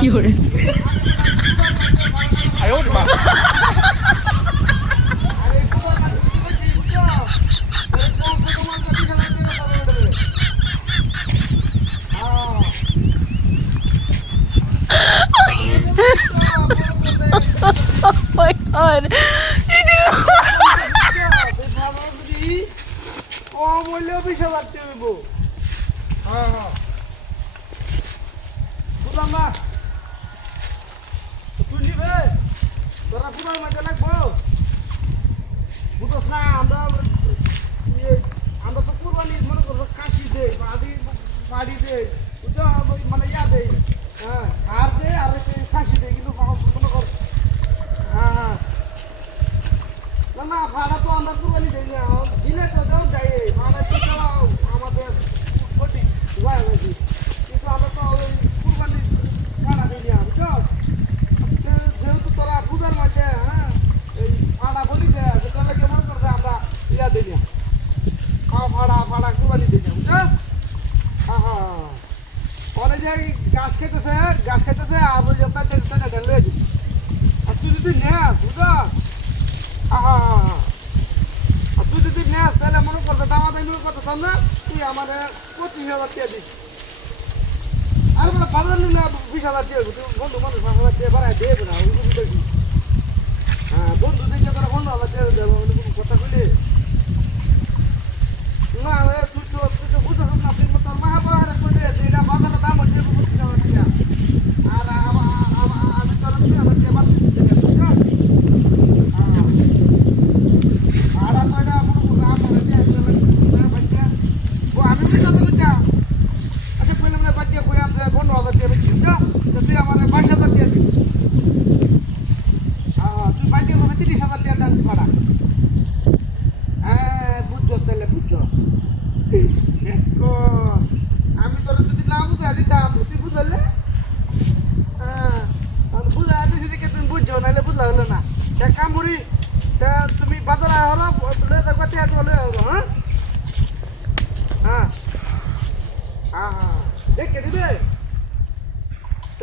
কি করে oh my god. You do. হ্যাঁ হ্যাঁ ইয়ে, আমরা তো কুরবানি মনে করব কাশি মানে ইয়া দেয় হ্যাঁ আর দে আর কাশি দেই কিন্তু মনে কর হ্যাঁ হ্যাঁ না না ভাড়া তো আমরা কুরবানি দেই না দিলে তো দাও যাই ভাড়া তো দাও আমাদের সঠিক হয় নাকি কিন্তু আমরা তো ওই কুরবানি ভাড়া দিই না বুঝছ যে- যেহেতু তোরা পূজার মাঝে হ্যাঁ এই ভাড়া বলি দে যেটা লাগে মনে করবে আমরা ইয়া দিই না খাওয়া ভাড়া ভাড়া কুরবানি দিই না বুঝছ হ্যাঁ হ্যাঁ পরে যে গাছ খেতেছে গাছ খেতেছে, আর ওই যে প্যাকেট প্যাকেট আর তুই যদি নেস বুঝা? আহা আর তুই যদি নেস তাহলে মনে করতে দামা দামি করতে না, তুই আমার পঁচিশ হাজার দিয়ে দিস। আর বাজার নিলে বিশ হাজার দিয়ে বন্ধু মানুষ হাজার দিয়ে বাড়াই দেবে না ওই সুবিধা কি হ্যাঁ বন্ধু দেখে তোরা পনেরো হাজার টাকা দেবো মানে কোনো কথা কইলে না এ তুই তো তুই তো বুঝতেছ না তুই তোর মাহা পাহাড়ে কইলে যে এটা বাজারের দাম হচ্ছে পঁচিশ হাজার টাকা আর আমা- আমা- আমি তোর দুই হাজার টাকা বাড়তি দিতে গেছি বুঝছ? হ্যাঁ ভাড়া কয়টা মনে করো আমার যে একজন বাচ্চা ও আমি বলি কত বুঝছা আচ্ছা কইলে মানে আমরা পনেরো হাজার টাকা বেশি তুই আমার বাইশ হাজার টাকা দিবি। তুই বাচ্চা কবে তিরিশ হাজার টাকা দাম ভাড়া হ্যাঁ বুঝছ তাহলে বুঝছ? আমি তোর যদি না বুঝা দিতাম, তুই বুঝলে হ্যাঁ বুঝা দিছি কি তুমি বুঝছ নাহলে বুঝলা হলো না। কাম করি তুমি বাজারে হলো লয়ে হ্যাঁ হ্যাঁ হ্যাঁ হ্যাঁ দেখে দিবে তো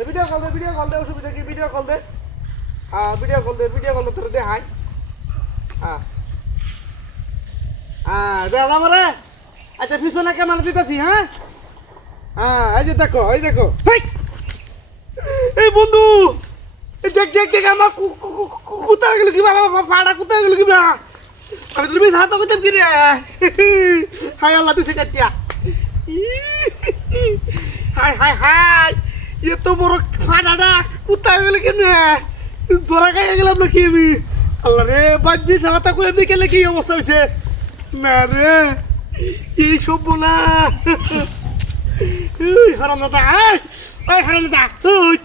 ভিডিও কল দে ভিডিও কল দে, অসুবিধা কি? ভিডিও কল দে। হ্যাঁ ভিডিও কল দে ভিডিও কল দে, তোর দে, হাই। হ্যাঁ হ্যাঁ দাদা আচ্ছা পিছনে কেমন দিতেছি হ্যাঁ? হ্যাঁ এই যে দেখো, এই দেখো। এই বন্ধু দেখ দেখ দেখ, আমার কু- কু- কু- কু- কোথায় গেল কি বাবা পাড়া কোথায় গেল কি বা আমি তুমি হাত করতে কি রে হাই, আল্লাহ, দিছে, কাটিয়া। High high high. এ তো বড় ফাটাটা কোথায় গেল কি না ধরা খাই গেলাম নাকি আমি? আল্লাহ রে বাজবি সাথে কই আমি গেলে কি অবস্থা হয়েছে না রে, এই সব না। হারাম দাদা ওই হারাম দাদা ওই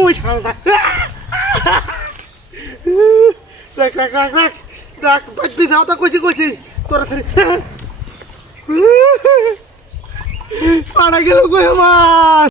ওই হারাম দাদা রাখ রাখ রাখ রাখ রাখ বাজবি সাথে কইছি কইছি। তোরা সারি পাড়া গেল কই আমার?